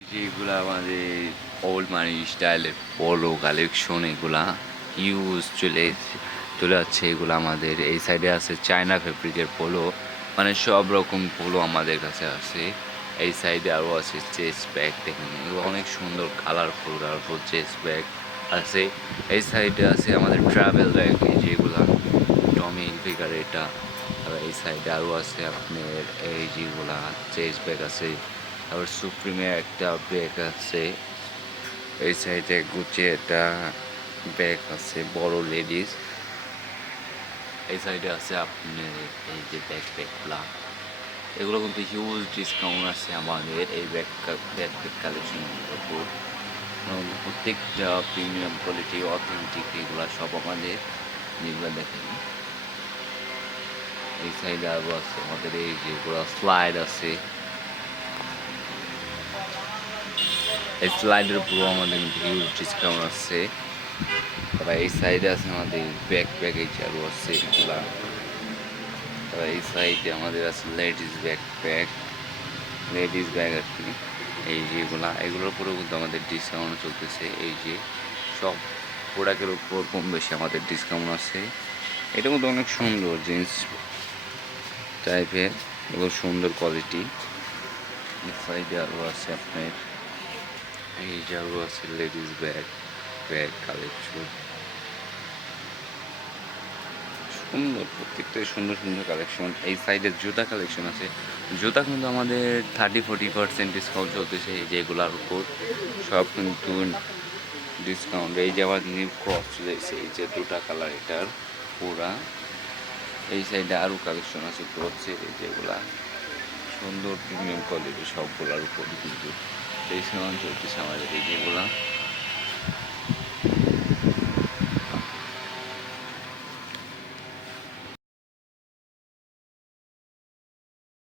যেগুলা আমাদের ওল্ড মানি স্টাইলের পোলো কালেকশন, এগুলা ইউজ চলে যাচ্ছে। এগুলো আমাদের এই সাইডে আছে চায়না ফেব্রিকের পোলো, মানে সব রকম পোলো আমাদের কাছে আছে। এই সাইডে আরও আছে চেস্ট ব্যাগ, দেখেন এগুলো অনেক সুন্দর কালারফুল চেস্ট ব্যাগ আছে। এই সাইডে আছে আমাদের ট্রাভেল ব্যাগ, যেগুলা টমি হিলফিগার এটা। এই সাইডে আরও আছে আপনার এই যেগুলা চেস্ট ব্যাগ আছে। আবার সুপ্রিমের একটা ব্যাগ আছে। এই সাইডে গুচি একটা ব্যাগ আছে বড় লেডিস। এই সাইডে আছে আপনার এই যে ব্যাকপ্যাকগুলা, এগুলো কিন্তু হিউজ ডিসকাউন্ট আছে আমাদের এই ব্যাকপ্যাক কালেকশনগুলোর উপর। প্রত্যেকটা প্রিমিয়াম কোয়ালিটি অথেন্টিক, এগুলো সব আমাদের যেগুলো দেখেন। এই সাইডে আরও আছে আমাদের এই যেগুলো স্লাইড আছে, এই স্লাইডের উপরও আমাদের হিউজ ডিসকাউন্ট আছে। তারপর এই সাইডে আছে আমাদের ব্যাকপ্যাক, এই চালু আছে এগুলা। তারপর এই সাইডে আমাদের আছে লেডিস ব্যাগ আর কি। এই যেগুলা এগুলোর উপরেও কিন্তু আমাদের ডিসকাউন্ট চলতেছে। এই যে সব প্রোডাক্টের উপর কম বেশি আমাদের ডিসকাউন্ট আছে। এটা কিন্তু অনেক সুন্দর জিন্স টাইপের, এগুলো সুন্দর কোয়ালিটি। এই সাইডে আরও আছে আপনার এই যে আরও আছে লেডিস ব্যাগ কালেকশন, সুন্দর প্রত্যেকটাই সুন্দর কালেকশন। এই সাইডে জুতা কালেকশন আছে। জুতা কিন্তু আমাদের 30-40% ডিসকাউন্ট চলতেছে এই যেগুলোর উপর, সব কিন্তু ডিসকাউন্ট। এই যে আবার নিউ ক্রস চলে এসেছে, এই যে দুটা কালার এটার পুরা। এই সাইডে আরও কালেকশন আছে ক্রসের, এই যেগুলা সুন্দর প্রিমিয়াম কোয়ালিটি, সবগুলোর উপর কিন্তু ডিসকাউন্ট চলতেছে আমাদের এই যেগুলা।